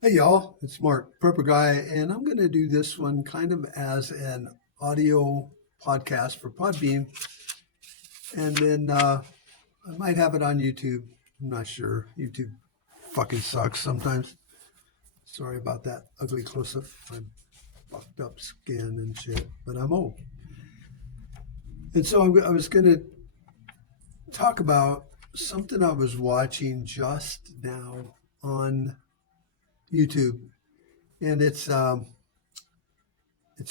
Hey y'all, it's Mark, Prepper Guy, and I'm going to do this one kind of as an audio podcast for Podbean, and then I might have it on YouTube. I'm not sure. YouTube fucking sucks sometimes. Sorry about that ugly close up. I'm fucked up skin and shit, but I'm old. And so I was going to talk about something I was watching just now on YouTube, and it's a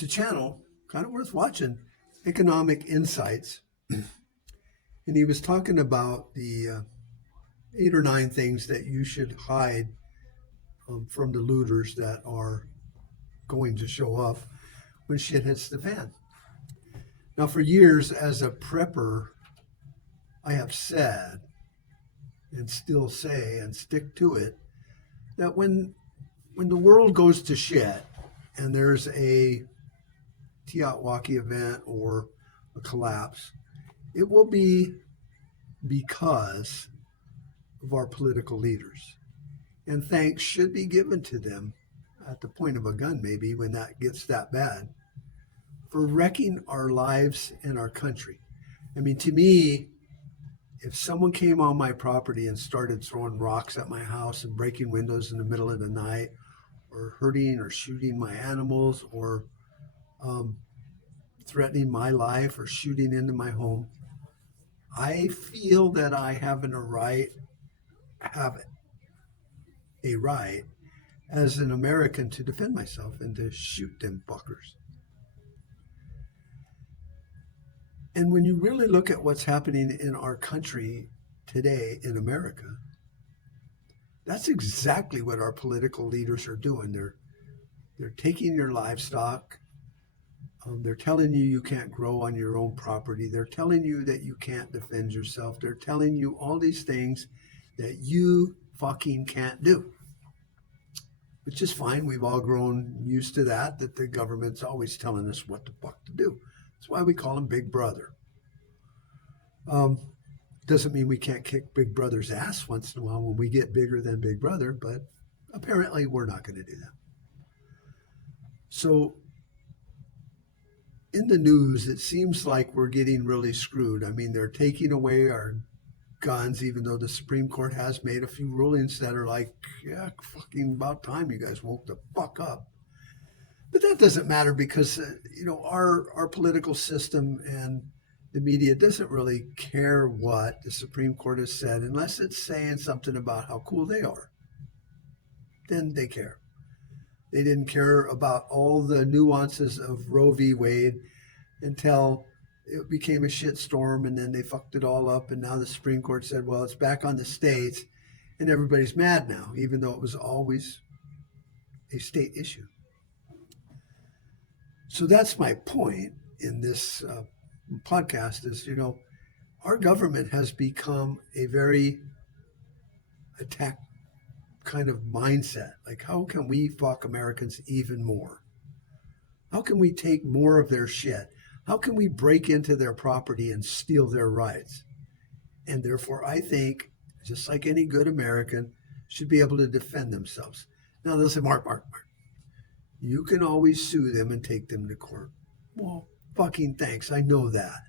channel kind of worth watching, Economic Insights. And he was talking about the 8 or 9 things that you should hide from the looters that are going to show up when shit hits the fan. Now, for years as a prepper, I have said and still say and stick to it that when the world goes to shit and there's a Tiatwaki event or a collapse, it will be because of our political leaders. And thanks should be given to them at the point of a gun, maybe when that gets that bad, for wrecking our lives and our country. I mean, to me, if someone came on my property and started throwing rocks at my house and breaking windows in the middle of the night, or hurting or shooting my animals, or um, threatening my life or shooting into my home, I feel that I have a right as an American to defend myself and to shoot them fuckers. And when you really look at what's happening in our country today in America, that's exactly what our political leaders are doing. They're taking your livestock. They're telling you you can't grow on your own property. They're telling you that you can't defend yourself. They're telling you all these things that you fucking can't do, which is fine. We've all grown used to that the government's always telling us what the fuck to do. That's why we call him Big Brother. Um, doesn't mean we can't kick Big Brother's ass once in a while when we get bigger than Big Brother, but apparently we're not going to do that. So in the news, it seems like we're getting really screwed. I mean, they're taking away our guns, even though the Supreme Court has made a few rulings that are like, yeah, fucking about time you guys woke the fuck up. But that doesn't matter because our political system and the media doesn't really care what the Supreme Court has said unless it's saying something about how cool they are. Then they care. They didn't care about all the nuances of Roe v. Wade until it became a shitstorm, and then they fucked it all up. And now the Supreme Court said, well, it's back on the states, and everybody's mad now, even though it was always a state issue. So that's my point in this podcast is, our government has become a very attack kind of mindset. Like, how can we fuck Americans even more? How can we take more of their shit? How can we break into their property and steal their rights? And therefore, I think, just like any good American, should be able to defend themselves. Now, they'll say, Mark, you can always sue them and take them to court. Well, fucking thanks. I know that.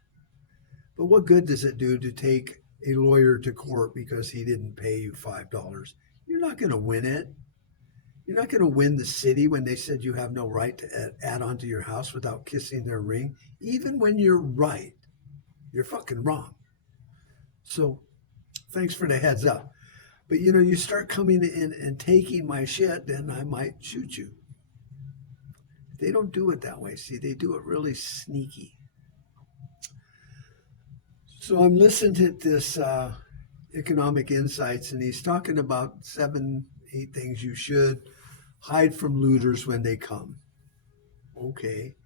But what good does it do to take a lawyer to court because he didn't pay you $5? You're not going to win it. You're not going to win the city when they said you have no right to add on to your house without kissing their ring. Even when you're right, you're fucking wrong. So thanks for the heads up. But you start coming in and taking my shit, then I might shoot you. They don't do it that way. See, they do it really sneaky. So I'm listening to this Economic Insights, and he's talking about 7, 8 things you should hide from looters when they come. Okay.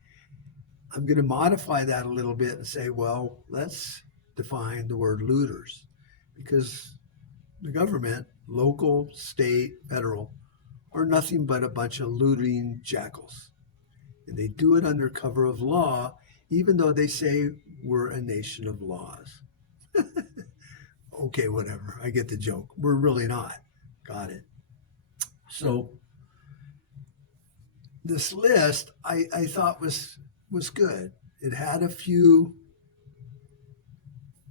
I'm going to modify that a little bit and say, well, let's define the word looters, because the government, local, state, federal, are nothing but a bunch of looting jackals. And they do it under cover of law, even though they say we're a nation of laws. Okay, whatever. I get the joke. We're really not. Got it. So this list I thought was good. It had a few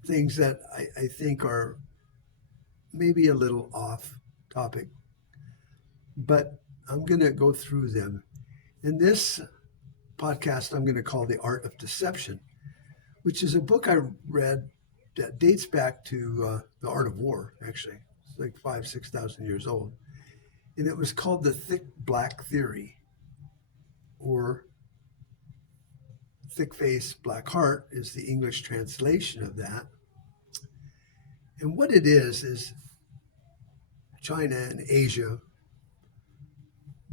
things that I think are maybe a little off topic, but I'm going to go through them. In this podcast, I'm going to call The Art of Deception, which is a book I read that dates back to The Art of War, actually. It's like 6,000 years old. And it was called The Thick Black Theory, or Thick Face, Black Heart is the English translation of that. And what it is China and Asia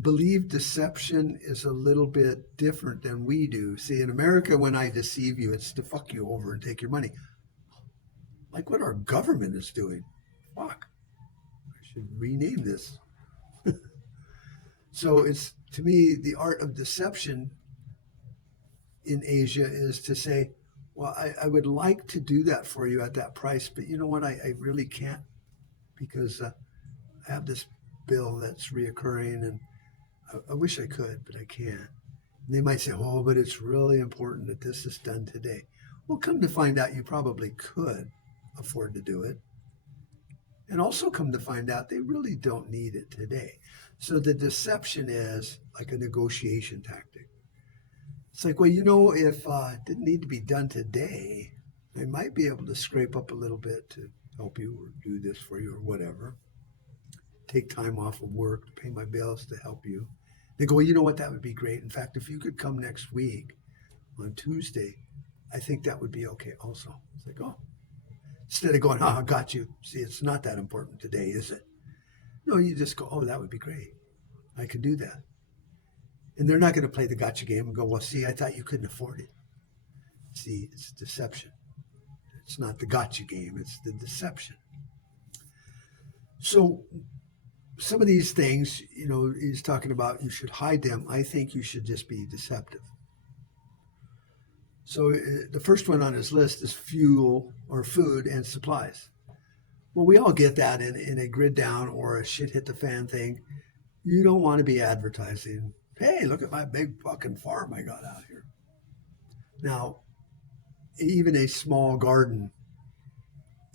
believe deception is a little bit different than we do. See, in America, when I deceive you, it's to fuck you over and take your money. Like what our government is doing. Fuck. I should rename this. So it's, to me, the art of deception in Asia is to say, well, I would like to do that for you at that price, but you know what? I really can't, because I have this bill that's reoccurring, and I wish I could, but I can't. And they might say, oh, but it's really important that this is done today. Well, come to find out, you probably could afford to do it. And also come to find out, they really don't need it today. So the deception is like a negotiation tactic. It's like, well, you know, if it didn't need to be done today, I might be able to scrape up a little bit to help you or do this for you or whatever. Take time off of work to pay my bills to help you. They go, well, you know what, that would be great. In fact, if you could come next week on Tuesday, I think that would be okay also. It's like, oh, instead of going, oh, I got you. See, it's not that important today, is it? No, you just go, oh, that would be great. I could do that. And they're not going to play the gotcha game and go, well, see, I thought you couldn't afford it. See, it's deception. It's not the gotcha game, it's the deception. So some of these things, you know, he's talking about you should hide them. I think you should just be deceptive. So the first one on his list is fuel or food and supplies. Well, we all get that in a grid down or a shit hit the fan thing. You don't want to be advertising, hey, look at my big fucking farm I got out here. Now, even a small garden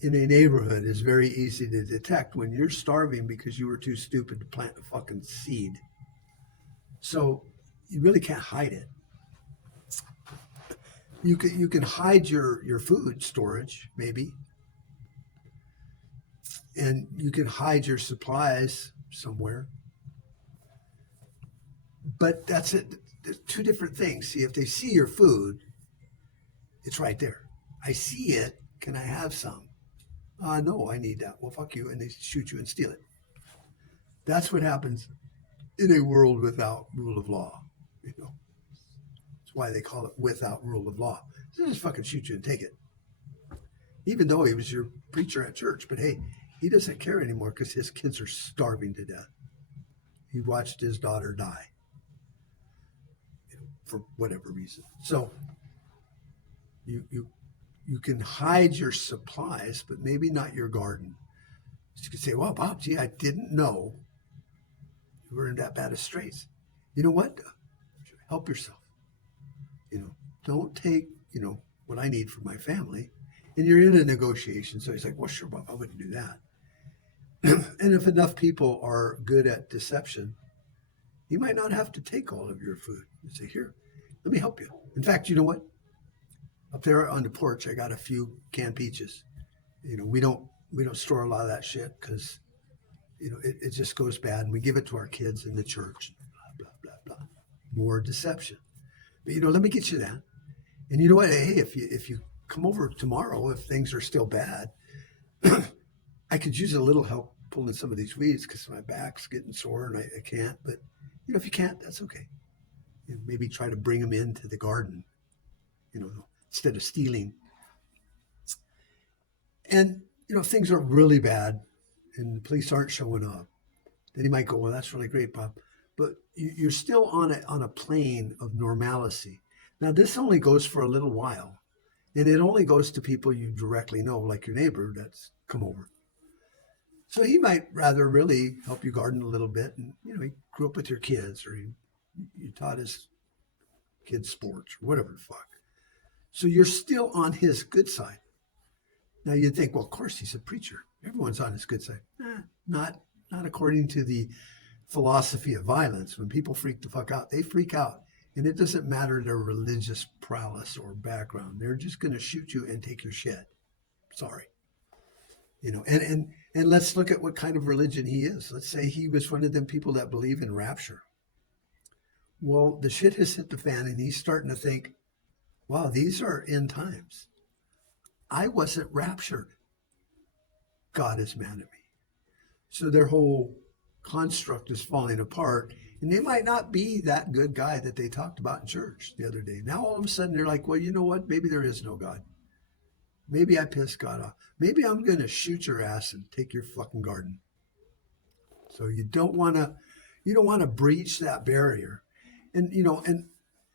in a neighborhood is very easy to detect when you're starving because you were too stupid to plant a fucking seed. So you really can't hide it. You can hide your food storage, maybe. And you can hide your supplies somewhere. But that's it. There's two different things. See, if they see your food, it's right there. I see it. Can I have some? No, I need that. Well, fuck you. And they shoot you and steal it. That's what happens in a world without rule of law. You know, that's why they call it without rule of law. They just fucking shoot you and take it. Even though he was your preacher at church. But hey, he doesn't care anymore because his kids are starving to death. He watched his daughter die, you know, for whatever reason. So you can hide your supplies, but maybe not your garden. So you can say, well, Bob, gee, I didn't know you were in that bad of straits. You know what? Help yourself. You know, don't take, you know, what I need for my family. And you're in a negotiation. So he's like, well, sure, Bob, I wouldn't do that. And if enough people are good at deception, you might not have to take all of your food. You say, here, let me help you. In fact, you know what? Up there on the porch, I got a few canned peaches. You know, we don't store a lot of that shit because, you know, it just goes bad. And we give it to our kids in the church. Blah, blah, blah, blah. More deception. But, you know, let me get you that. And you know what? Hey, if you come over tomorrow, if things are still bad, I could use a little help pulling some of these weeds because my back's getting sore and I can't. But, you know, if you can't, that's okay. You know, maybe try to bring them into the garden, you know, instead of stealing. And, you know, if things are really bad and the police aren't showing up, then you might go, well, that's really great, Bob. But you're still on a plane of normalcy. Now, this only goes for a little while. And it only goes to people you directly know, like your neighbor that's come over. So he might rather really help you garden a little bit. And, you know, he grew up with your kids or you taught his kids sports or whatever the fuck. So you're still on his good side. Now you'd think, well, of course he's a preacher. Everyone's on his good side. Not according to the philosophy of violence. When people freak the fuck out, they freak out. And it doesn't matter their religious prowess or background. They're just going to shoot you and take your shit. Sorry. And let's look at what kind of religion he is. Let's say he was one of them people that believe in rapture. Well, the shit has hit the fan and he's starting to think, wow, these are end times. I wasn't raptured. God is mad at me. So their whole construct is falling apart. And they might not be that good guy that they talked about in church the other day. Now all of a sudden they're like, well, you know what? Maybe there is no God. Maybe I pissed God off. Maybe I'm going to shoot your ass and take your fucking garden. So you don't want to breach that barrier. And, and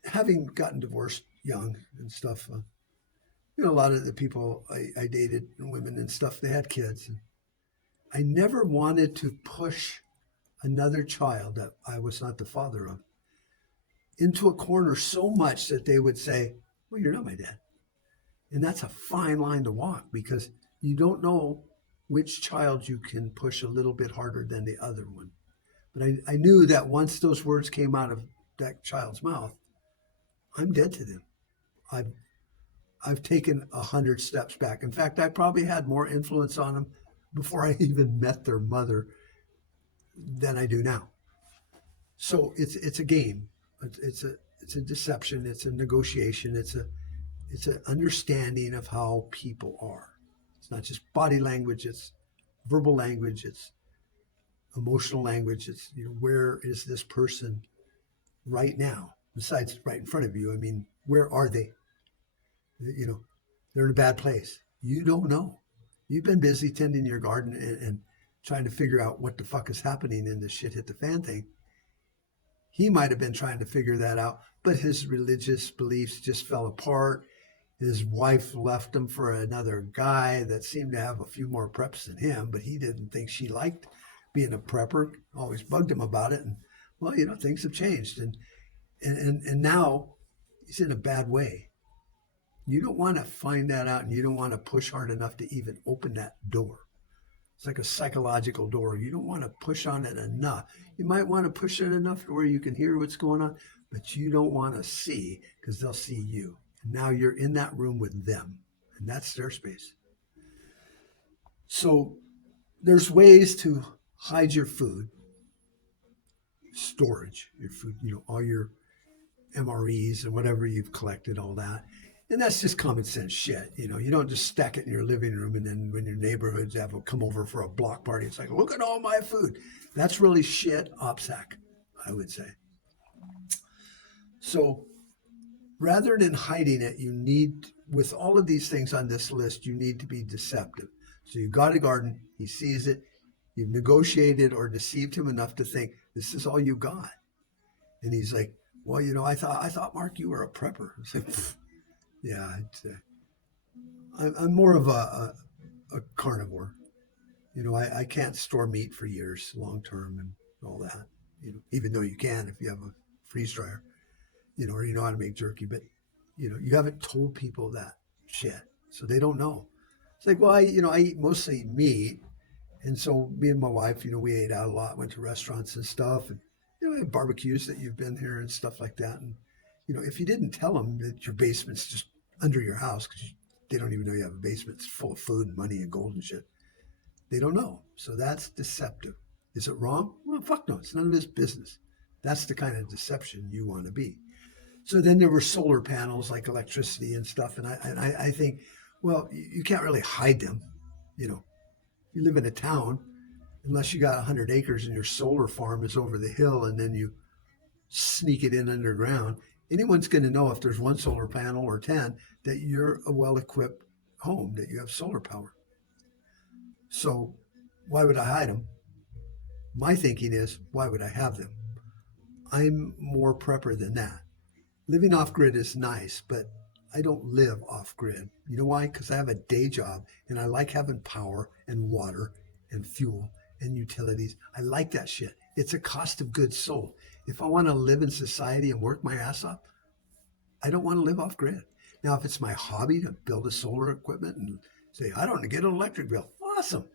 having gotten divorced young and stuff, a lot of the people I dated, and women and stuff, they had kids. And I never wanted to push another child that I was not the father of into a corner so much that they would say, well, you're not my dad. And that's a fine line to walk because you don't know which child you can push a little bit harder than the other one. But I knew that once those words came out of that child's mouth, I'm dead to them. I've taken 100 steps back. In fact, I probably had more influence on them before I even met their mother than I do now. So it's a game. It's a deception. It's a negotiation. It's an understanding of how people are. It's not just body language. It's verbal language. It's emotional language. It's where is this person right now? Besides right in front of you. I mean, where are they? They're in a bad place. You don't know. You've been busy tending your garden and trying to figure out what the fuck is happening in the shit hit the fan thing. He might have been trying to figure that out, but his religious beliefs just fell apart. His wife left him for another guy that seemed to have a few more preps than him, but he didn't think she liked being a prepper. Always bugged him about it. And well, things have changed. And now he's in a bad way. You don't want to find that out, and you don't want to push hard enough to even open that door. It's like a psychological door. You don't want to push on it enough. You might want to push it enough to where you can hear what's going on, but you don't want to see because they'll see you. And now you're in that room with them, and that's their space. So there's ways to hide your food, storage, your food, all your MREs and whatever you've collected, all that. And that's just common sense shit. You don't just stack it in your living room and then when your neighborhoods have a come over for a block party, it's like, look at all my food. That's really shit OPSEC, I would say. So rather than hiding it, you need, with all of these things on this list, you need to be deceptive. So you've got a garden, he sees it, you've negotiated or deceived him enough to think this is all you got. And he's like, well, I thought, Mark, you were a prepper. It's like, yeah, I'm more of a carnivore. I can't store meat for years, long term, and all that. Even though you can if you have a freeze dryer, or you know how to make jerky, but you haven't told people that shit, so they don't know. It's like, well, I eat mostly meat, and so me and my wife, we ate out a lot, went to restaurants and stuff, and have barbecues that you've been here and stuff like that, and if you didn't tell them that your basement's just under your house, because they don't even know you have a basement, it's full of food and money and gold and shit. They don't know. So that's deceptive. Is it wrong? Well, fuck no. It's none of his business. That's the kind of deception you want to be. So then there were solar panels like electricity and stuff. And I think, well, you can't really hide them. You live in a town, unless you got 100 acres and your solar farm is over the hill and then you sneak it in underground. Anyone's going to know if there's one solar panel or 10 that you're a well-equipped home, that you have solar power. So why would I hide them? My thinking is, why would I have them? I'm more prepper than that. Living off-grid is nice, but I don't live off-grid. You know why? Because I have a day job, and I like having power and water and fuel and utilities. I like that shit. It's a cost of goods sold. If I want to live in society and work my ass off, I don't want to live off grid. Now, if it's my hobby to build a solar equipment and say, I don't get an electric bill, awesome.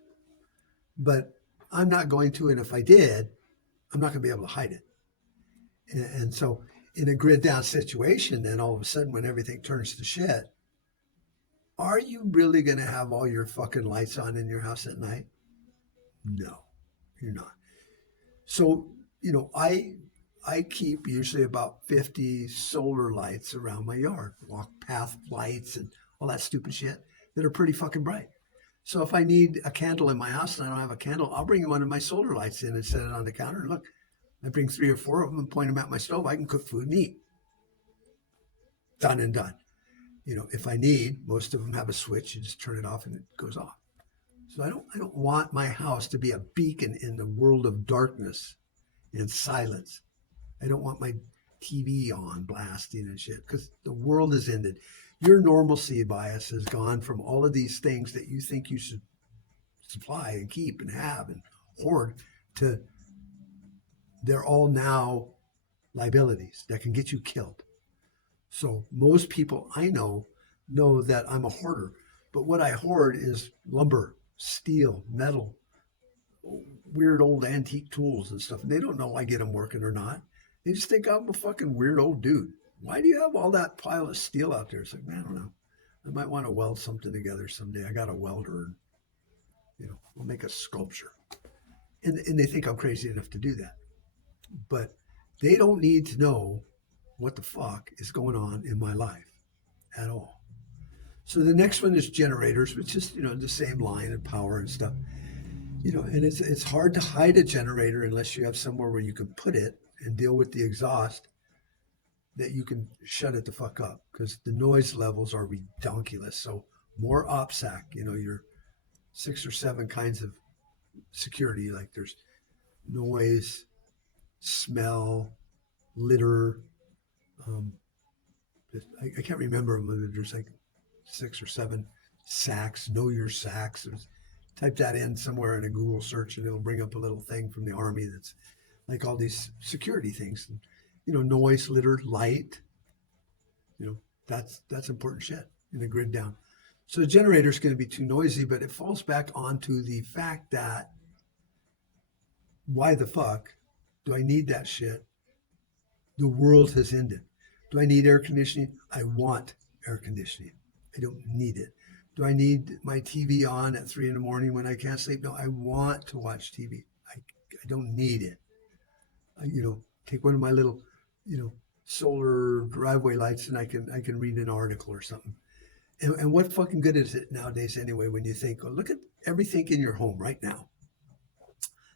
But I'm not going to, and if I did, I'm not going to be able to hide it. And so in a grid down situation, then all of a sudden when everything turns to shit, are you really going to have all your fucking lights on in your house at night? No, you're not. So, I keep usually about 50 solar lights around my yard, walk path lights and all that stupid shit that are pretty fucking bright. So if I need a candle in my house and I don't have a candle, I'll bring one of my solar lights in and set it on the counter. And look, I bring 3 or 4 of them and point them at my stove. I can cook food and eat. Done and done. If I need, most of them have a switch. You just turn it off and it goes off. So I don't want my house to be a beacon in the world of darkness and silence. I don't want my TV on blasting and shit because the world has ended. Your normalcy bias has gone from all of these things that you think you should supply and keep and have and hoard to they're all now liabilities that can get you killed. So most people I know that I'm a hoarder, but what I hoard is lumber, steel, metal, weird old antique tools and stuff. And they don't know I get them working or not. They just think I'm a fucking weird old dude. Why do you have all that pile of steel out there? It's like, man, I don't know. I might want to weld something together someday. I got a welder and, we'll make a sculpture. And they think I'm crazy enough to do that. But they don't need to know what the fuck is going on in my life at all. So the next one is generators, which is, the same line and power and stuff. And it's hard to hide a generator unless you have somewhere where you can put it and deal with the exhaust that you can shut it the fuck up because the noise levels are redonkulous. So more OPSEC, your 6 or 7 kinds of security, like there's noise, smell, litter. I can't remember them, but there's like 6 or 7 SACs, know your SACs. Type that in somewhere in a Google search and it'll bring up a little thing from the Army that's like all these security things. And, noise, litter, light, that's important shit in a grid down. So the generator is going to be too noisy, but it falls back onto the fact that why the fuck do I need that shit? The world has ended. Do I need air conditioning? I want air conditioning. I don't need it. Do I need my TV on at 3 a.m. when I can't sleep? No, I want to watch TV. I don't need it. Take one of my little, solar driveway lights and I can read an article or something. And what fucking good is it nowadays anyway when you think, look at everything in your home right now.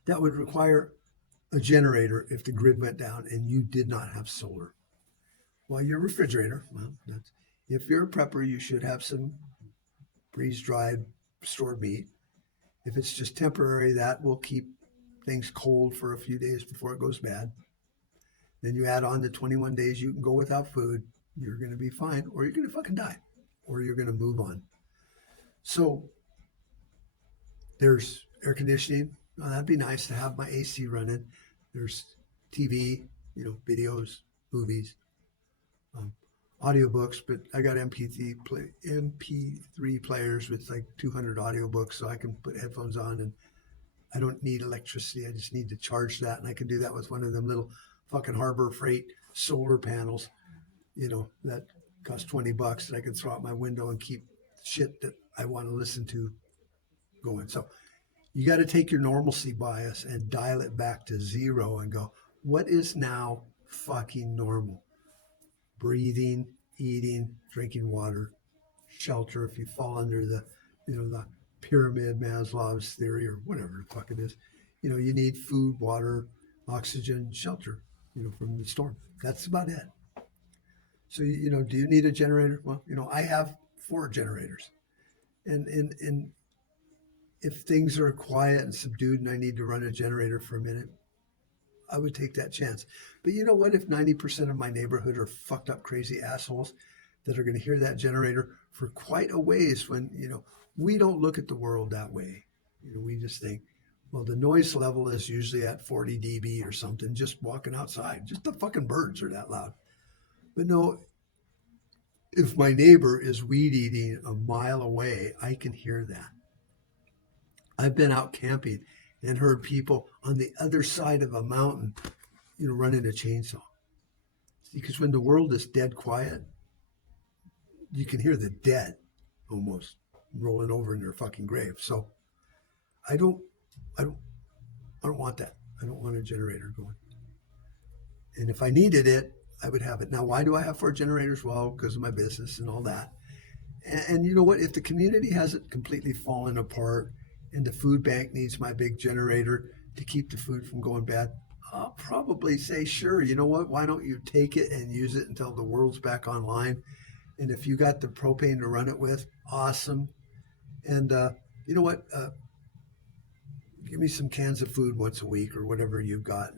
That would require a generator if the grid went down and you did not have solar. Well, your refrigerator, if you're a prepper, you should have some freeze-dried stored meat. If it's just temporary, that will keep things cold for a few days before it goes bad. Then you add on the 21 days you can go without food. You're going to be fine, or you're going to fucking die, or you're going to move on. So there's air conditioning. Oh, that'd be nice to have my AC running. There's TV, videos, movies, audiobooks, but I got MP3 players with like 200 audiobooks, so I can put headphones on and I don't need electricity. I just need to charge that, and I can do that with one of them little fucking Harbor Freight solar panels, that cost $20 that I can throw out my window and keep shit that I want to listen to going. So you got to take your normalcy bias and dial it back to 0 and go, what is now fucking normal? Breathing, eating, drinking water, shelter if you fall under the pyramid, Maslow's theory or whatever the fuck it is. You need food, water, oxygen, shelter, from the storm. That's about it. So, do you need a generator? Well, I have 4 generators. And if things are quiet and subdued and I need to run a generator for a minute, I would take that chance. But you know what? If 90% of my neighborhood are fucked up, crazy assholes that are going to hear that generator for quite a ways when, we don't look at the world that way. We just think Well, the noise level is usually at 40 dB or something, just walking outside. Just the fucking birds are that loud. But no, if my neighbor is weed eating a mile away, I can hear that. I've been out camping and heard people on the other side of a mountain, running a chainsaw. Because when the world is dead quiet, you can hear the dead almost rolling over in their fucking grave. So I don't, I don't, I don't want that. I don't want a generator going. And if I needed it, I would have it. Now, why do I have 4 generators? Well, because of my business and all that. And you know what? If the community hasn't completely fallen apart and the food bank needs my big generator to keep the food from going bad, I'll probably say, sure, you know what? Why don't you take it and use it until the world's back online? And if you got the propane to run it with, awesome. And you know what? Give me some cans of food once a week or whatever you've got.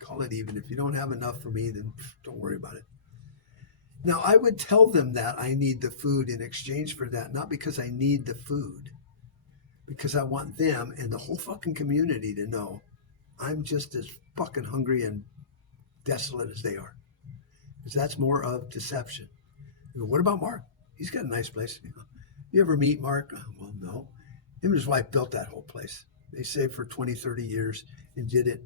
Call it even. If you don't have enough for me, then don't worry about it. Now, I would tell them that I need the food in exchange for that, not because I need the food, because I want them and the whole fucking community to know I'm just as fucking hungry and desolate as they are. Because that's more of deception. What about Mark? He's got a nice place. You ever meet Mark? Well, no. Him and his wife built that whole place. They saved for 20, 30 years and did it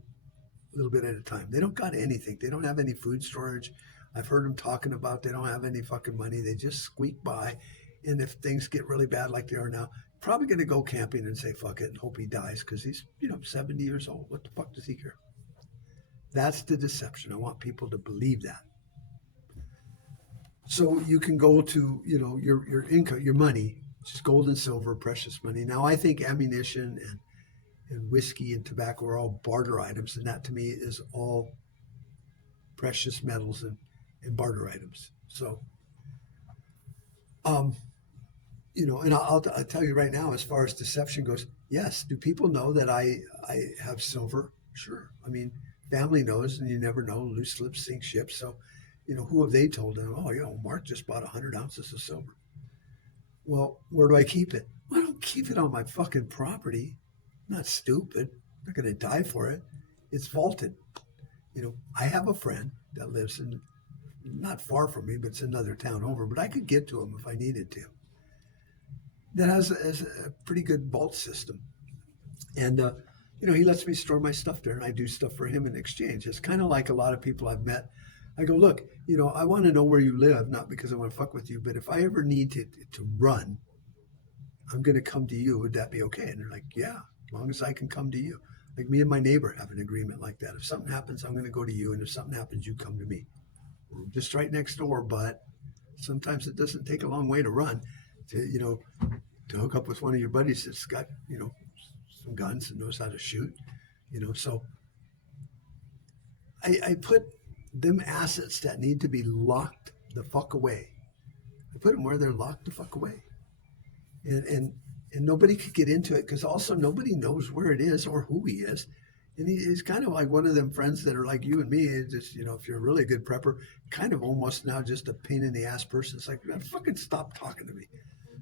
a little bit at a time. They don't got anything. They don't have any food storage. I've heard them talking about they don't have any fucking money. They just squeak by. And if things get really bad like they are now, probably going to go camping and say fuck it and hope he dies because he's, 70 years old. What the fuck does he care? That's the deception. I want people to believe that. So you can go to, your income, your money, just gold and silver, precious money. Now, I think ammunition and whiskey and tobacco are all barter items, and that to me is all precious metals and barter items. So, and I'll tell you right now, as far as deception goes, yes. Do people know that I have silver? Sure. I mean, family knows, and you never know. Loose lips sink ships. So, who have they told them? Oh, Mark just bought 100 ounces of silver. Well, where do I keep it? Well, I don't keep it on my fucking property. I'm not stupid. I'm not going to die for it. It's vaulted. I have a friend that lives in not far from me, but it's another town over. But I could get to him if I needed to. That has a pretty good vault system. And, he lets me store my stuff there, and I do stuff for him in exchange. It's kind of like a lot of people I've met. I go, look, I want to know where you live, not because I want to fuck with you, but if I ever need to run, I'm going to come to you. Would that be okay? And they're like, yeah, as long as I can come to you. Like me and my neighbor have an agreement like that. If something happens, I'm going to go to you. And if something happens, you come to me. We're just right next door, but sometimes it doesn't take a long way to run to hook up with one of your buddies that's got, some guns and knows how to shoot, so I put them assets that need to be locked the fuck away. I put them where they're locked the fuck away. And nobody could get into it because also nobody knows where it is or who he is. And he's kind of like one of them friends that are like you and me. Just, if you're a really good prepper, kind of almost now just a pain in the ass person. It's like, fucking stop talking to me.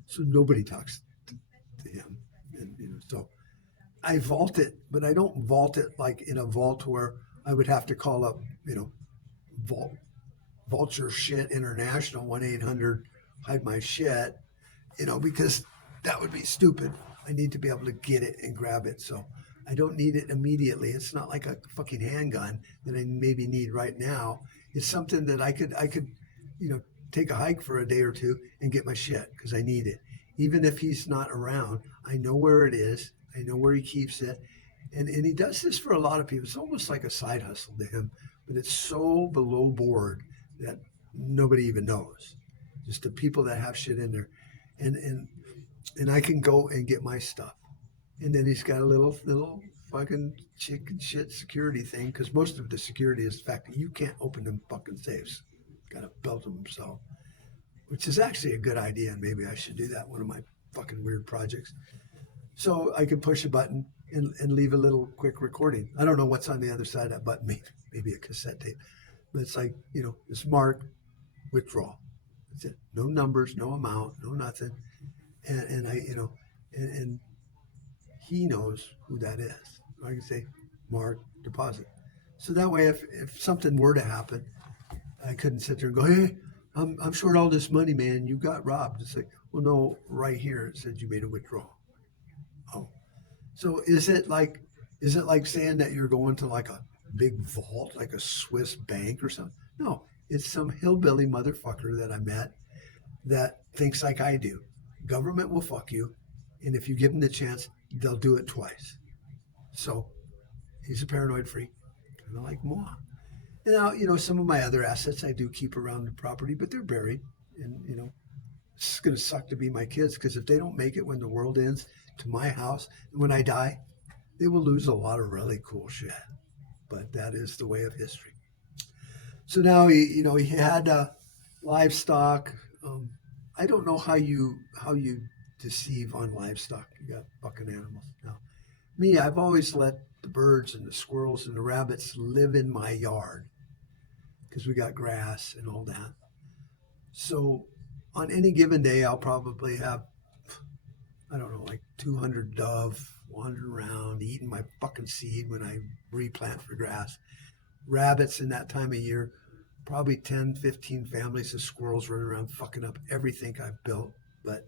So nobody talks to him. And, so I vault it, but I don't vault it like in a vault where I would have to call up, Vulture Shit International, 1-800 hide my shit, because that would be stupid. I need to be able to get it and grab it. So I don't need it immediately. It's not like a fucking handgun that I maybe need right now. It's something that I could, take a hike for a day or two and get my shit because I need it. Even if he's not around, I know where it is. I know where he keeps it. And he does this for a lot of people. It's almost like a side hustle to him, but it's so below board that nobody even knows. Just the people that have shit in there. And I can go and get my stuff. And then he's got a little fucking chicken shit security thing, because most of the security is the fact that you can't open them fucking safes. Got to belt them himself, which is actually a good idea. And maybe I should do that, one of my fucking weird projects. So I can push a button and leave a little quick recording. I don't know what's on the other side of that button, maybe a cassette tape. But it's like, it's marked withdraw. That's it. No numbers, no amount, no nothing. And I, and he knows who that is. I can say, Mark, deposit. So that way, if something were to happen, I couldn't sit there and go, hey, I'm short all this money, man. You got robbed. It's like, well, no, right here it said you made a withdrawal. Oh, so is it like saying that you're going to like a big vault, like a Swiss bank or something? No, it's some hillbilly motherfucker that I met that thinks like I do. Government will fuck you, and if you give them the chance, they'll do it twice. So he's a paranoid freak, kind of like moi. And now, some of my other assets I do keep around the property, but they're buried. And, it's going to suck to be my kids because if they don't make it when the world ends to my house, and when I die, they will lose a lot of really cool shit. But that is the way of history. So now he had livestock. I don't know how you deceive on livestock. You got fucking animals. Now, me, I've always let the birds and the squirrels and the rabbits live in my yard because we got grass and all that. So on any given day, I'll probably have, I don't know, like 200 dove wandering around eating my fucking seed when I replant for grass. Rabbits in that time of year, probably 10, 15 families of squirrels running around fucking up everything I've built. But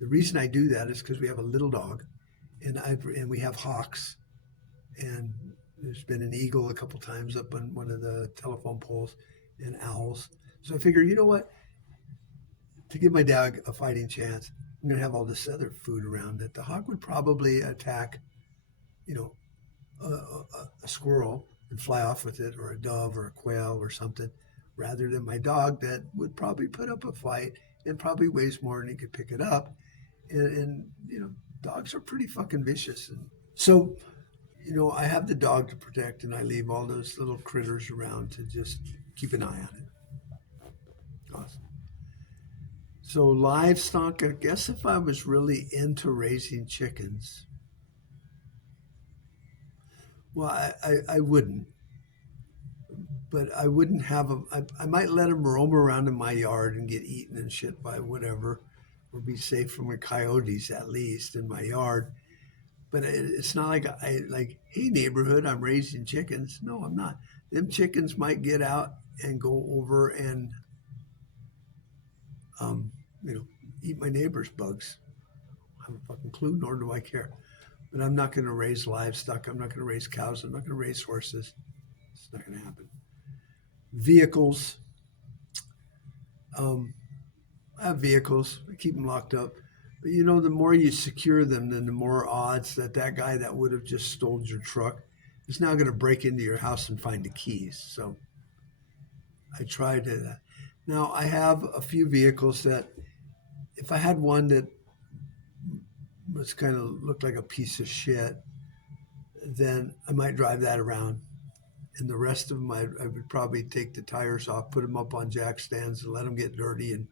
the reason I do that is because we have a little dog and we have hawks, and there's been an eagle a couple times up on one of the telephone poles, and owls. So I figure, you know what? To give my dog a fighting chance, I'm going to have all this other food around that the hawk would probably attack, you know, a squirrel and fly off with it, or a dove or a quail or something, rather than my dog that would probably put up a fight and probably weighs more than he could pick it up. And dogs are pretty fucking vicious. And so, I have the dog to protect, and I leave all those little critters around to just keep an eye on it. Awesome. So livestock, I guess if I was really into raising chickens, well, I wouldn't, but I wouldn't have them. I might let them roam around in my yard and get eaten and shit by whatever, or be safe from the coyotes at least in my yard. But it's not like hey neighborhood, I'm raising chickens. No, I'm not. Them chickens might get out and go over and um, you know, eat my neighbor's bugs. I have a fucking clue, nor do I care. But I'm not going to raise livestock. I'm not going to raise cows. I'm not going to raise horses. It's not going to happen. Vehicles. Um, I have vehicles. I keep them locked up. But the more you secure them, then the more odds that guy that would have just stole your truck is now going to break into your house and find the keys. So I try to. Now I have a few vehicles that, if I had one that was kind of looked like a piece of shit, then I might drive that around. And the rest of them, I would probably take the tires off, put them up on jack stands, and let them get dirty and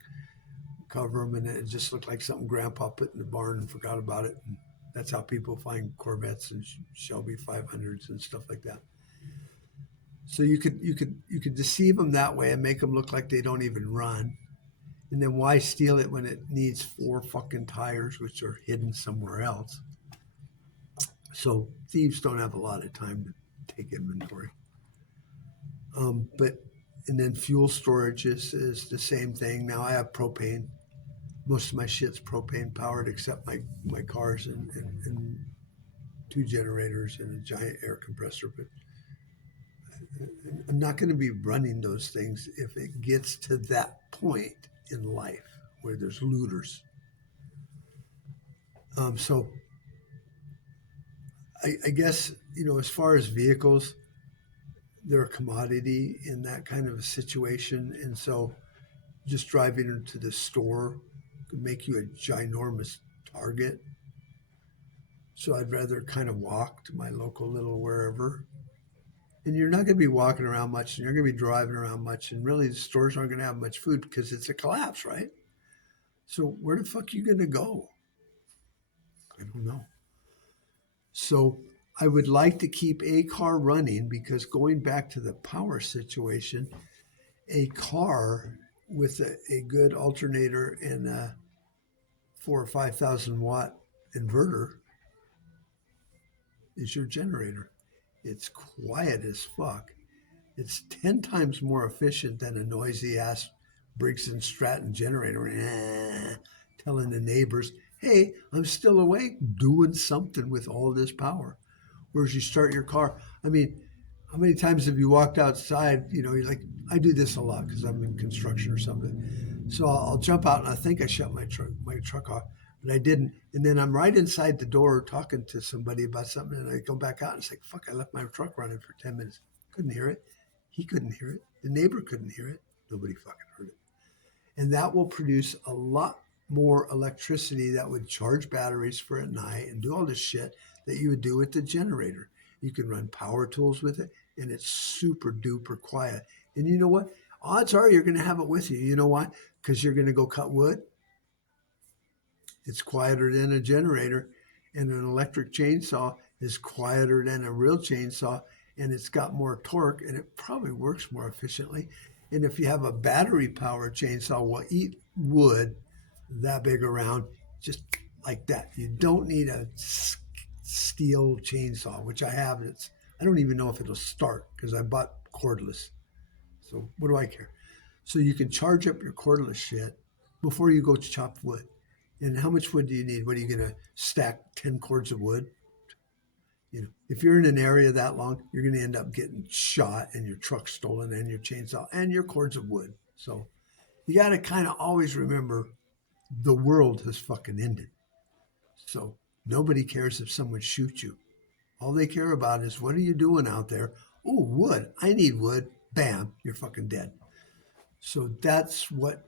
cover them. And it just looked like something Grandpa put in the barn and forgot about it. And that's how people find Corvettes and Shelby 500s and stuff like that. So you could deceive them that way and make them look like they don't even run. And then why steal it when it needs 4 fucking tires, which are hidden somewhere else? So thieves don't have a lot of time to take inventory. And then fuel storage is the same thing. Now I have propane. Most of my shit's propane powered, except my cars and 2 generators and a giant air compressor. But I'm not going to be running those things if it gets to that point in life where there's looters. So I guess, as far as vehicles, they're a commodity in that kind of a situation. And so just driving into the store could make you a ginormous target. So I'd rather kind of walk to my local little wherever. And you're not going to be walking around much, and you're going to be driving around much. And really, the stores aren't going to have much food because it's a collapse, right? So where the fuck are you going to go? I don't know. So I would like to keep a car running, because going back to the power situation, a car with a good alternator and a 4,000 or 5,000 watt inverter is your generator. It's quiet as fuck. It's 10 times more efficient than a noisy ass Briggs and Stratton generator, telling the neighbors, hey, I'm still awake, doing something with all this power. Whereas you start your car, I mean, how many times have you walked outside? You're like, I do this a lot because I'm in construction or something. So I'll jump out and I think I shut my truck off, but I didn't. And then I'm right inside the door talking to somebody about something, and I go back out and it's like, fuck, I left my truck running for 10 minutes. Couldn't hear it. He couldn't hear it. The neighbor couldn't hear it. Nobody fucking heard it. And that will produce a lot more electricity that would charge batteries for at night and do all this shit that you would do with the generator. You can run power tools with it, and it's super duper quiet. And you know what? Odds are you're going to have it with you. You know why? Because you're going to go cut wood. It's quieter than a generator, and an electric chainsaw is quieter than a real chainsaw, and it's got more torque, and it probably works more efficiently. And if you have a battery powered chainsaw, will eat wood that big around just like that. You don't need a steel chainsaw, which I have. I don't even know if it'll start because I bought cordless. So what do I care? So you can charge up your cordless shit before you go to chop wood. And how much wood do you need? What are you going to stack 10 cords of wood? If you're in an area that long, you're going to end up getting shot and your truck stolen and your chainsaw and your cords of wood. So you got to kind of always remember the world has fucking ended. So nobody cares if someone shoots you. All they care about is what are you doing out there? Oh, wood. I need wood. Bam, you're fucking dead. So that's what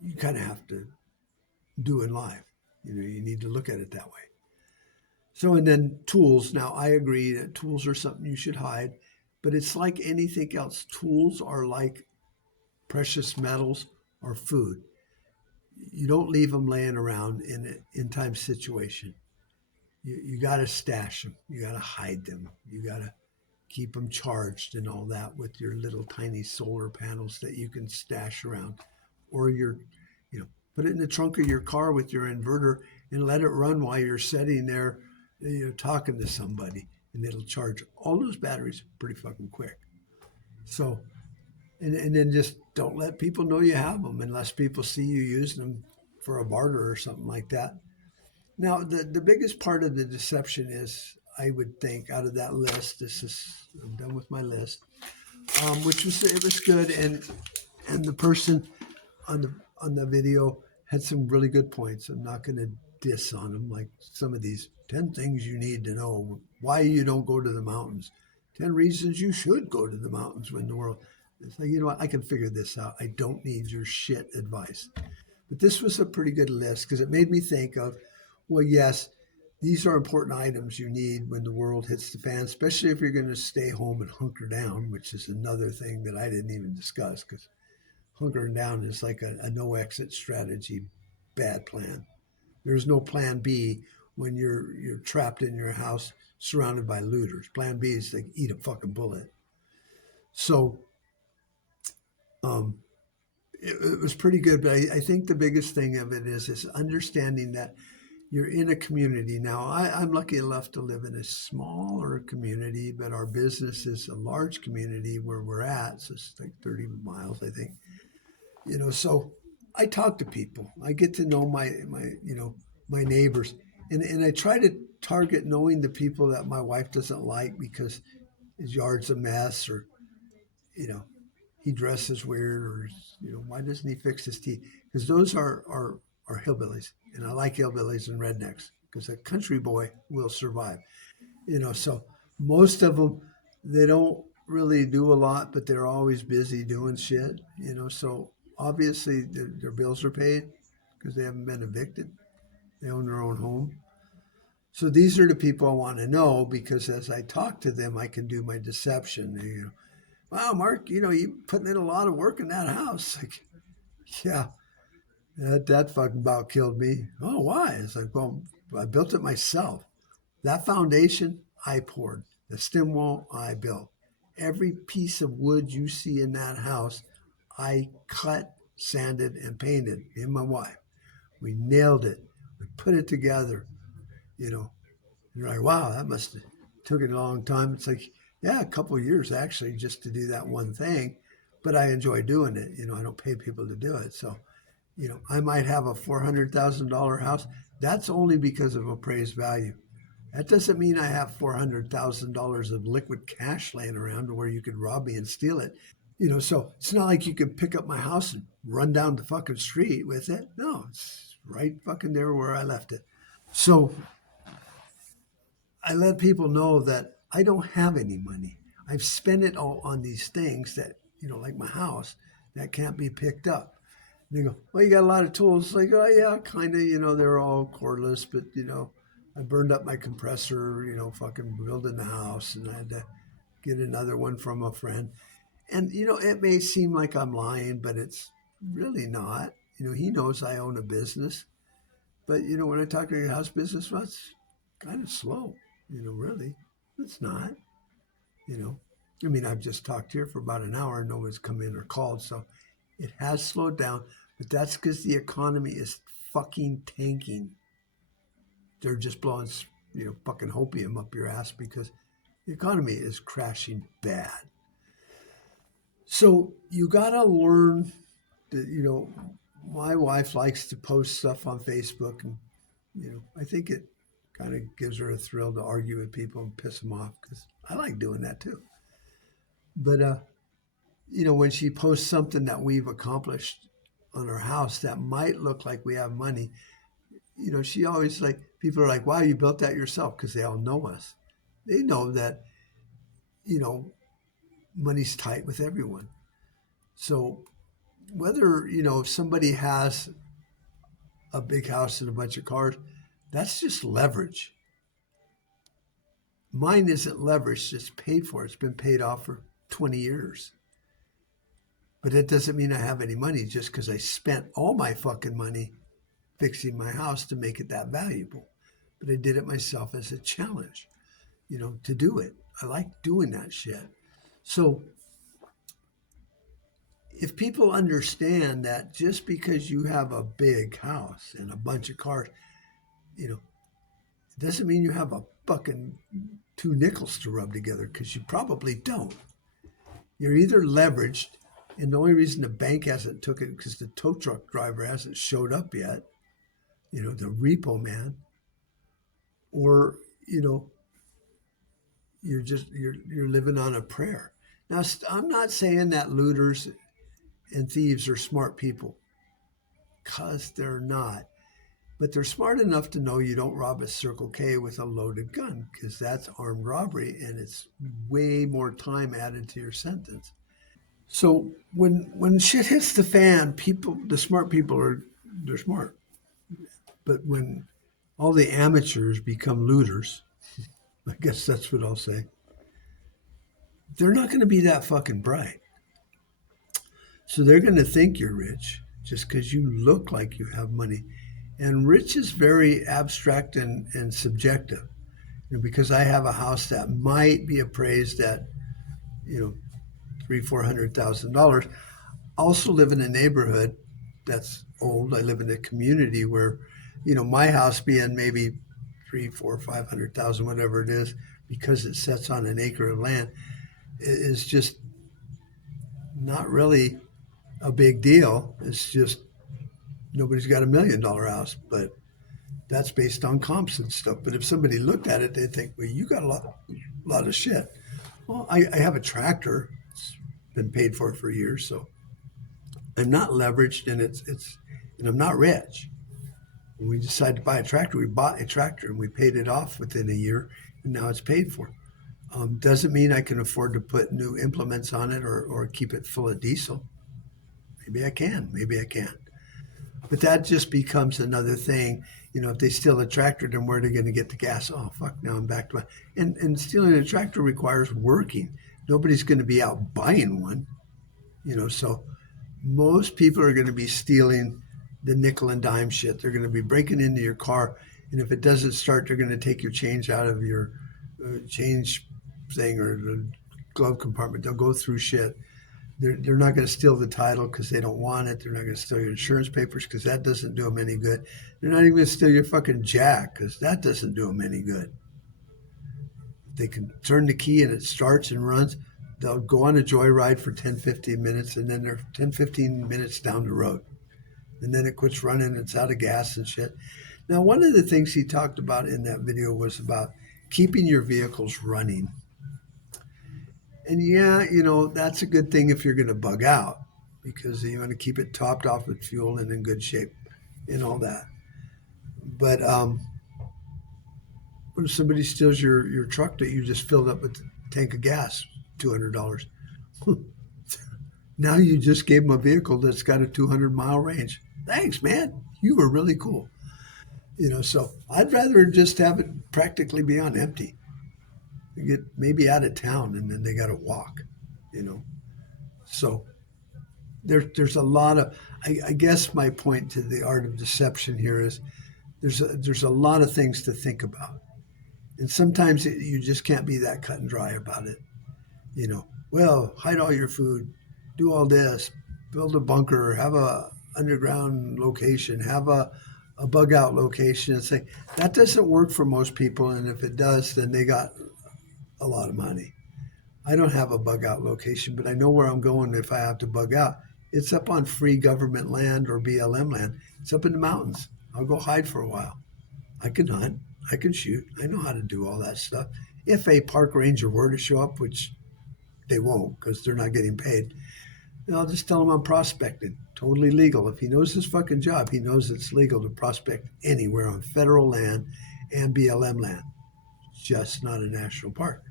you kind of have to do in life. You need to look at it that way. So, and then tools. Now, I agree that tools are something you should hide, but it's like anything else. Tools are like precious metals or food. You don't leave them laying around in an in time situation. You got to stash them. You got to hide them. You got to keep them charged and all that with your little tiny solar panels that you can stash around, or put it in the trunk of your car with your inverter and let it run while you're sitting there, talking to somebody, and it'll charge all those batteries pretty fucking quick. So, and then just don't let people know you have them unless people see you using them for a barter or something like that. Now, the biggest part of the deception is, I would think, out of that list, I'm done with my list, which was, it was good, and the person on the video had some really good points. I'm not going to diss on them, like some of these 10 things you need to know why you don't go to the mountains, 10 reasons you should go to the mountains when the world. It's like, you know what? I can figure this out. I don't need your shit advice. But this was a pretty good list because it made me think of, well, yes, these are important items you need when the world hits the fan, especially if you're going to stay home and hunker down, which is another thing that I didn't even discuss because hunkering down is like a no exit strategy, bad plan. There's no plan B when you're trapped in your house surrounded by looters. Plan B is to eat a fucking bullet. So um, it was pretty good, but I think the biggest thing of it is understanding that you're in a community. Now, I'm lucky enough to live in a smaller community, but our business is a large community where we're at. So it's like 30 miles, I think. So I talk to people. I get to know my neighbors, and I try to target knowing the people that my wife doesn't like because his yard's a mess, or you know he dresses weird, or why doesn't he fix his teeth? Because those are hillbillies, and I like hillbillies and rednecks because a country boy will survive. So most of them, they don't really do a lot, but they're always busy doing shit. So obviously their bills are paid because they haven't been evicted. They own their own home. So these are the people I want to know because as I talk to them, I can do my deception. Wow, Mark, you putting in a lot of work in that house. Like, yeah, that fucking about killed me. Oh, why? It's like, well, I built it myself. That foundation, I poured. The stem wall, I built. Every piece of wood you see in that house, I cut, sanded, and painted. Me and my wife. We nailed it. We put it together, you know. You're like, wow, that must have took a long time. It's like, yeah, a couple of years actually just to do that one thing, but I enjoy doing it. I don't pay people to do it. So, I might have a $400,000 house. That's only because of appraised value. That doesn't mean I have $400,000 of liquid cash laying around where you could rob me and steal it. So it's not like you could pick up my house and run down the fucking street with it. No, it's right fucking there where I left it. So I let people know that I don't have any money. I've spent it all on these things that, like my house, that can't be picked up. And they go, well, you got a lot of tools. Like, oh, yeah, kind of, they're all cordless, but, I burned up my compressor, fucking building the house, and I had to get another one from a friend. And, it may seem like I'm lying, but it's really not. He knows I own a business. But, when I talk to your house business, well, it's kind of slow, really. It's not, you know. I mean, I've just talked here for about an hour and no one's come in or called. So it has slowed down, but that's because the economy is fucking tanking. They're just blowing, fucking hopium up your ass because the economy is crashing bad. So you got to learn that, my wife likes to post stuff on Facebook, and, I think it kind of gives her a thrill to argue with people and piss them off because I like doing that too. But, when she posts something that we've accomplished on our house that might look like we have money, she always people are like, wow, you built that yourself because they all know us. They know that, you know, money's tight with everyone. So whether, if somebody has a big house and a bunch of cars, that's just leverage. Mine isn't leverage, it's paid for. It's been paid off for 20 years. But it doesn't mean I have any money just because I spent all my fucking money fixing my house to make it that valuable. But I did it myself as a challenge, to do it. I like doing that shit. So if people understand that just because you have a big house and a bunch of cars, it doesn't mean you have a fucking two nickels to rub together because you probably don't. You're either leveraged, and the only reason the bank hasn't took it because the tow truck driver hasn't showed up yet, the repo man, or you're living on a prayer. Now, I'm not saying that looters and thieves are smart people, because they're not. But they're smart enough to know you don't rob a Circle K with a loaded gun, because that's armed robbery and it's way more time added to your sentence. So when shit hits the fan, the smart people they're smart. But when all the amateurs become looters, I guess that's what I'll say, they're not going to be that fucking bright. So they're going to think you're rich just because you look like you have money. And rich is very abstract and subjective. Because I have a house that might be appraised at, $300,000-400,000. Also live in a neighborhood that's old. I live in a community where, my house being maybe 300,000, 400,000, 500,000, whatever it is, because it sits on an acre of land, is just not really a big deal. It's just nobody's got $1 million house, but that's based on comps and stuff. But if somebody looked at it, they'd think, well, you got a lot of shit. Well, I have a tractor. It's been paid for years, so I'm not leveraged, and and I'm not rich. When we decided to buy a tractor, we bought a tractor and we paid it off within a year, and now it's paid for. Doesn't mean I can afford to put new implements on it or keep it full of diesel. Maybe I can, maybe I can't. But that just becomes another thing. If they steal a tractor, then where are they going to get the gas? Oh, fuck, now I'm back to my... And stealing a tractor requires working. Nobody's going to be out buying one. So most people are going to be stealing the nickel and dime shit. They're going to be breaking into your car. And if it doesn't start, they're going to take your change out of your change thing or the glove compartment. They'll go through shit. They're not going to steal the title because they don't want it. They're not going to steal your insurance papers because that doesn't do them any good. They're not even going to steal your fucking jack because that doesn't do them any good. they can turn the key and it starts and runs. They'll go on a joyride for 10, 15 minutes, and then they're 10, 15 minutes down the road. And then it quits running, it's out of gas and shit. Now, one of the things he talked about in that video was about keeping your vehicles running. And yeah, that's a good thing if you're going to bug out, because you want to keep it topped off with fuel and in good shape and all that. But what if somebody steals your truck that you just filled up with a tank of gas, $200? Now you just gave them a vehicle that's got a 200-mile range. Thanks, man. You were really cool. So I'd rather just have it practically be on empty. You get maybe out of town and then they got to walk, So there's a lot of, I guess my point to the art of deception here is there's a lot of things to think about. And sometimes you just can't be that cut and dry about it. Well, hide all your food, do all this, build a bunker, have a underground location, have a bug out location. It's like, that doesn't work for most people. And if it does, then they got a lot of money. I don't have a bug out location, but I know where I'm going if I have to bug out. It's up on free government land or BLM land. It's up in the mountains. I'll go hide for a while. I can hunt. I can shoot. I know how to do all that stuff. If a park ranger were to show up, which they won't because they're not getting paid, then I'll just tell him I'm prospecting. Totally legal. If he knows his fucking job, he knows it's legal to prospect anywhere on federal land and BLM land. It's just not a national park.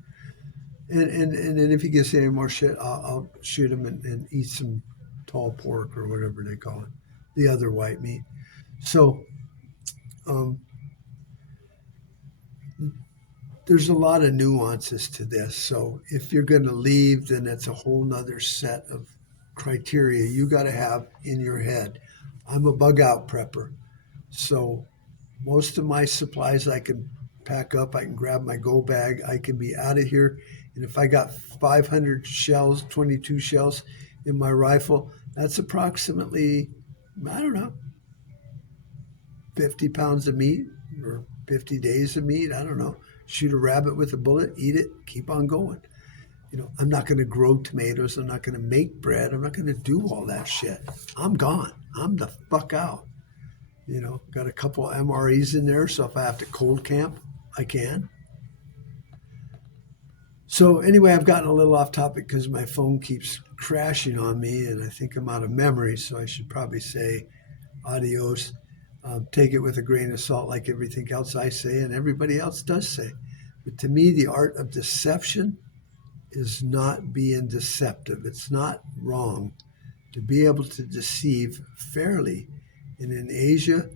And then if he gets any more shit, I'll shoot him and eat some tall pork or whatever they call it, the other white meat. So there's a lot of nuances to this. So if you're going to leave, then it's a whole nother set of criteria you got to have in your head. I'm a bug out prepper. So most of my supplies I can pack up. I can grab my go bag. I can be out of here. And if I got 500 shells, 22 shells in my rifle, that's approximately, I don't know, 50 pounds of meat or 50 days of meat. I don't know. Shoot a rabbit with a bullet, eat it, keep on going. I'm not going to grow tomatoes. I'm not going to make bread. I'm not going to do all that shit. I'm gone. I'm the fuck out. Got a couple of MREs in there, so if I have to cold camp, I can. So anyway, I've gotten a little off topic because my phone keeps crashing on me and I think I'm out of memory, so I should probably say adios. Take it with a grain of salt like everything else I say and everybody else does say. But to me, the art of deception is not being deceptive. It's not wrong to be able to deceive fairly. And in Asia,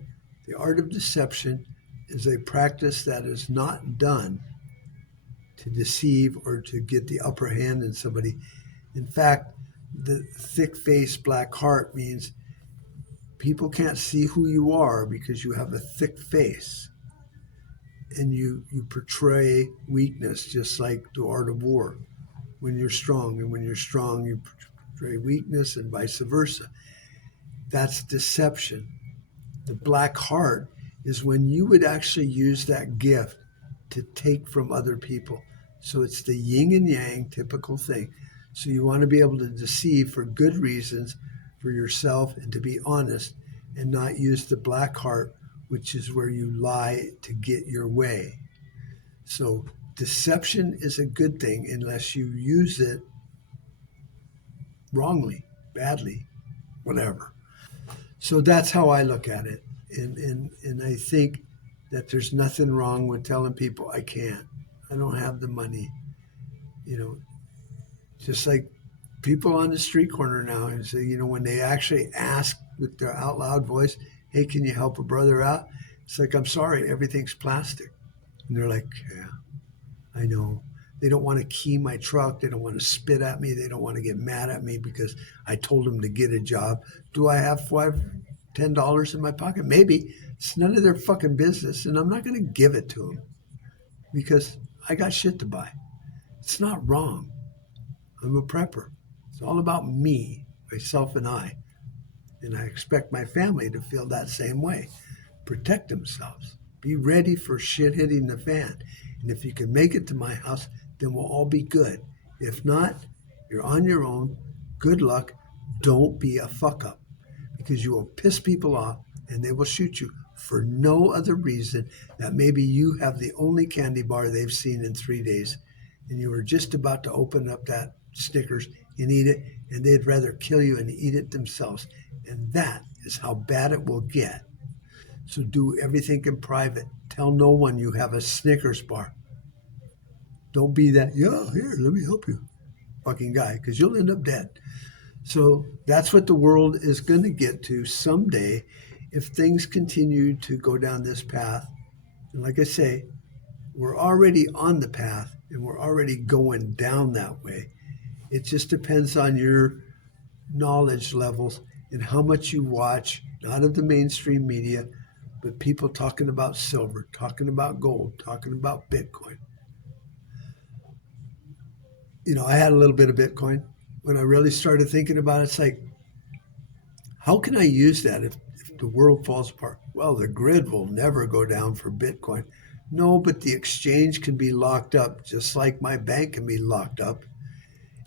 the art of deception is a practice that is not done to deceive or to get the upper hand in somebody. In fact, the thick-faced black heart means people can't see who you are because you have a thick face. And you portray weakness, just like the art of war, when you're strong. And when you're strong, you portray weakness and vice versa. That's deception. The black heart is when you would actually use that gift to take from other people. So it's the yin and yang typical thing. So you want to be able to deceive for good reasons for yourself and to be honest and not use the black heart, which is where you lie to get your way. So deception is a good thing unless you use it wrongly, badly, whatever. So that's how I look at it. And I think that there's nothing wrong with telling people I can't. I don't have the money. Just like people on the street corner now and say, when they actually ask with their out loud voice, hey, can you help a brother out? It's like, I'm sorry, everything's plastic. And they're like, yeah, I know. They don't want to key my truck. They don't want to spit at me. They don't want to get mad at me because I told them to get a job. Do I have $10 in my pocket? Maybe. It's none of their fucking business. And I'm not going to give it to them because I got shit to buy. It's not wrong. I'm a prepper. It's all about me, myself and I. And I expect my family to feel that same way. Protect themselves. Be ready for shit hitting the fan. And if you can make it to my house, then we'll all be good. If not, you're on your own. Good luck. Don't be a fuck up, because you will piss people off and they will shoot you for no other reason that maybe you have the only candy bar they've seen in 3 days, and you were just about to open up that Snickers and eat it, and they'd rather kill you and eat it themselves. And that is how bad it will get. So do everything in private. Tell no one you have a Snickers bar. Don't be that, yeah, here, let me help you, fucking guy, because you'll end up dead. So that's what the world is going to get to someday if things continue to go down this path. And like I say, we're already on the path and we're already going down that way. It just depends on your knowledge levels and how much you watch, not of the mainstream media, but people talking about silver, talking about gold, talking about Bitcoin. You know, I had a little bit of Bitcoin. When I really started thinking about it, it's like, how can I use that if the world falls apart? Well, the grid will never go down for Bitcoin. No, but the exchange can be locked up, just like my bank can be locked up.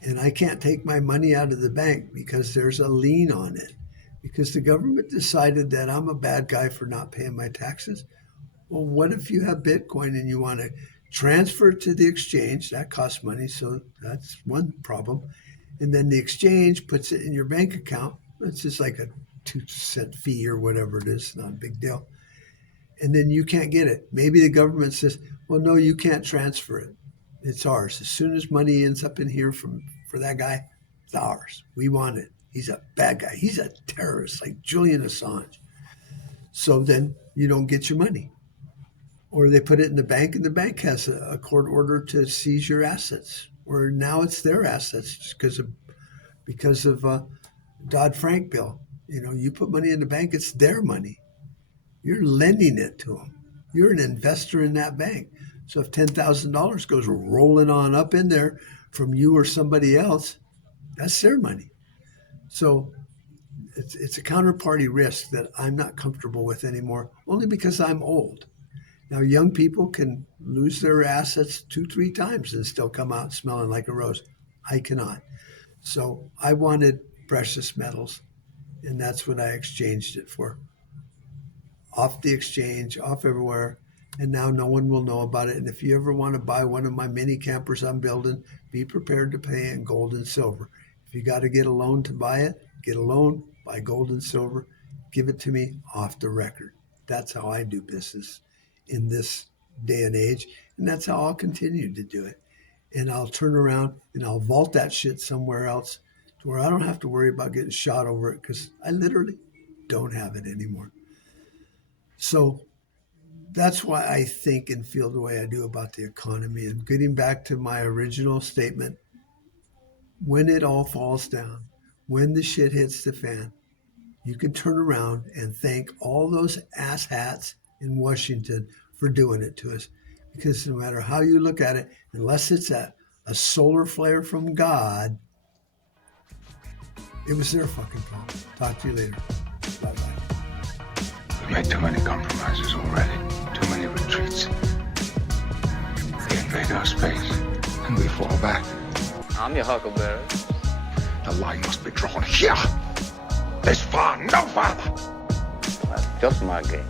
And I can't take my money out of the bank because there's a lien on it. Because the government decided that I'm a bad guy for not paying my taxes. Well, what if you have Bitcoin and you want to transfer it to the exchange? That costs money, so that's one problem. And then the exchange puts it in your bank account. It's just like a 2-cent fee or whatever it is, not a big deal. And then you can't get it. Maybe the government says, well, no, you can't transfer it. It's ours. As soon as money ends up in here for that guy, it's ours. We want it. He's a bad guy. He's a terrorist, like Julian Assange. So then you don't get your money. Or they put it in the bank, and the bank has a court order to seize your assets. Or now it's their assets just because of Dodd-Frank bill. You know, you put money in the bank, it's their money. You're lending it to them. You're an investor in that bank. So if $10,000 goes rolling on up in there from you or somebody else, that's their money. So it's a counterparty risk that I'm not comfortable with anymore, only because I'm old. Now, young people can lose their assets 2-3 times and still come out smelling like a rose. I cannot. So I wanted precious metals, and that's what I exchanged it for. Off the exchange, off everywhere, and now no one will know about it. And if you ever want to buy one of my mini campers I'm building, be prepared to pay in gold and silver. If you got to get a loan to buy it, get a loan, buy gold and silver, give it to me off the record. That's how I do business in this day and age, and that's how I'll continue to do it. And I'll turn around and I'll vault that shit somewhere else to where I don't have to worry about getting shot over it, because I literally don't have it anymore. So that's why I think and feel the way I do about the economy. And getting back to my original statement, when it all falls down, when the shit hits the fan, you can turn around and thank all those asshats in Washington for doing it to us. Because no matter how you look at it, unless it's a solar flare from God, it was their fucking fault. Talk to you later. Bye-bye. We made too many compromises already. Too many retreats. They invade our space, and we fall back. I'm your huckleberry. The line must be drawn here. This far, no farther. That's just my game.